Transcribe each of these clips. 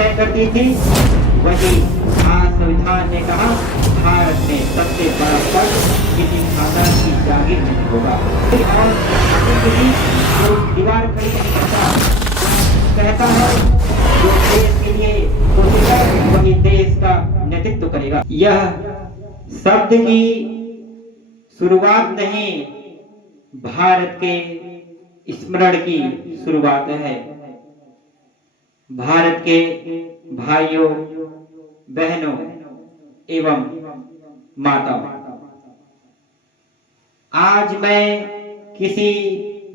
तय करती थी, वही आज संविधान ने कहा भारत में सबसे बड़ा पद किसी खानदान की जागीर नहीं होगा। और किसी जो दीवार खड़ी नहीं करता, कहता है जो देश के लिए सोचेगा वही देश का नेतृत्व करेगा। यह शब्द की शुरुआत नहीं, भारत के स्मरण की शुरुआत है। भारत के भाइयों बहनों एवं माताओं, आज मैं किसी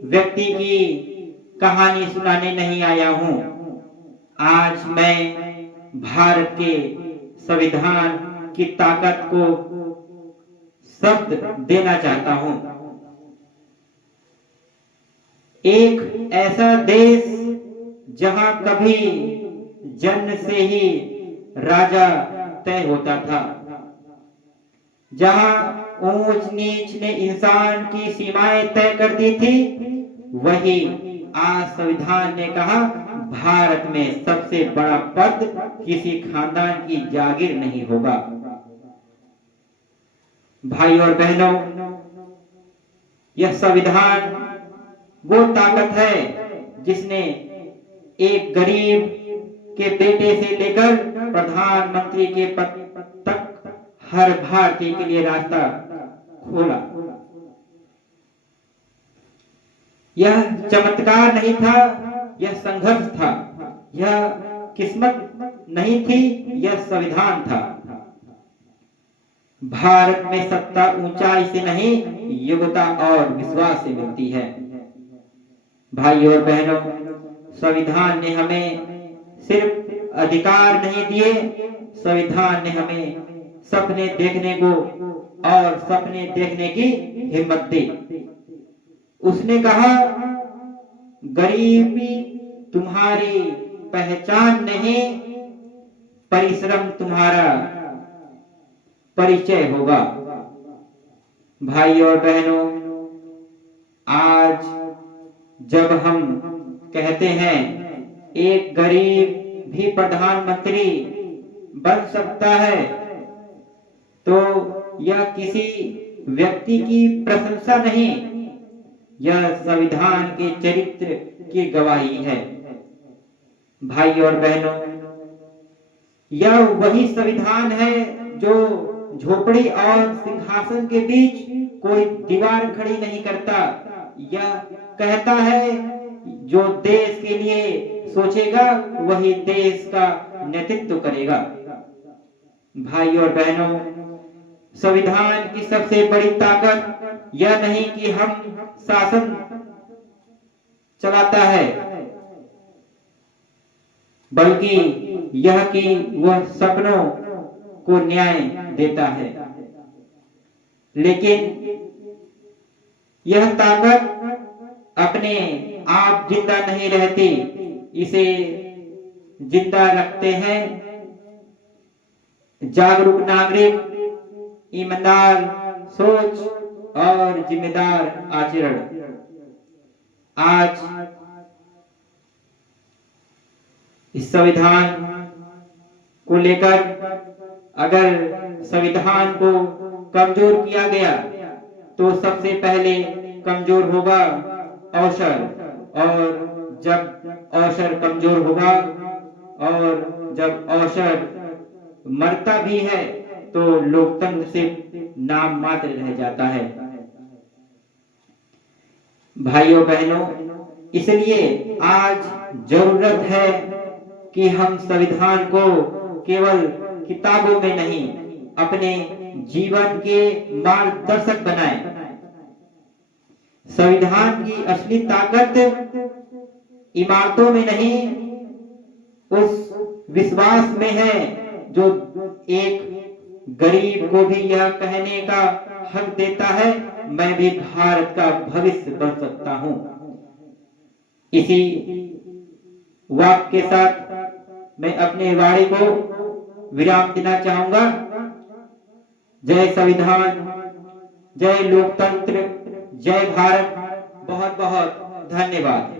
व्यक्ति की कहानी सुनाने नहीं आया हूं। आज मैं भारत के संविधान की ताकत को शब्द देना चाहता हूं। एक ऐसा देश जहां कभी जन्म से ही राजा तय होता था, जहां ऊंच नीच ने इंसान की सीमाएं तय कर दी थी, वही आज संविधान ने कहा भारत में सबसे बड़ा पद किसी खानदान की जागीर नहीं होगा। भाई और बहनों, यह संविधान वो ताकत है जिसने एक गरीब के बेटे से लेकर प्रधानमंत्री के पद तक हर भारतीय के लिए रास्ता खोला। यह चमत्कार नहीं था, यह संघर्ष था। यह किस्मत नहीं थी, यह संविधान था। भारत में सत्ता ऊंचाई से नहीं, योग्यता और विश्वास से मिलती है। भाई और बहनों, संविधान ने हमें सिर्फ अधिकार नहीं दिए, संविधान ने हमें सपने देखने को और सपने देखने की हिम्मत दी। उसने कहा गरीबी तुम्हारी पहचान नहीं, परिश्रम तुम्हारा परिचय होगा। भाई और बहनों, आज जब हम कहते हैं एक गरीब भी प्रधानमंत्री बन सकता है, तो यह किसी व्यक्ति की प्रशंसा नहीं, यह संविधान के चरित्र की गवाही है। भाई और बहनों, यह वही संविधान है जो झोपड़ी और सिंहासन के बीच कोई दीवार खड़ी नहीं करता। यह कहता है जो देश के लिए सोचेगा वही देश का नेतृत्व करेगा। भाई और बहनों, संविधान की सबसे बड़ी ताकत यह नहीं कि हम शासन चलाता है, बल्कि यह कि वह सपनों को न्याय देता है। लेकिन यह ताकत अपने आप जिंदा नहीं रहती, इसे जिंदा रखते हैं जागरूक नागरिक, ईमानदार सोच और जिम्मेदार आचरण। आज इस संविधान को लेकर अगर संविधान को कमजोर किया गया तो सबसे पहले कमजोर होगा अवसर, और जब अवसर कमजोर होगा और जब अवसर मरता भी है तो लोकतंत्र से नाम मात्र रह जाता है। भाइयों बहनों, इसलिए आज जरूरत है कि हम संविधान को केवल किताबों में नहीं, अपने जीवन के मार्गदर्शक बनाएं। संविधान की असली ताकत इमारतों में नहीं, उस विश्वास में है जो एक गरीब को भी यह कहने का हक देता है मैं भी भारत का भविष्य बन सकता हूं। इसी वाक्य के साथ मैं अपने वाणी को विराम देना चाहूंगा। जय संविधान, जय लोकतंत्र, जय भारत। बहुत बहुत धन्यवाद।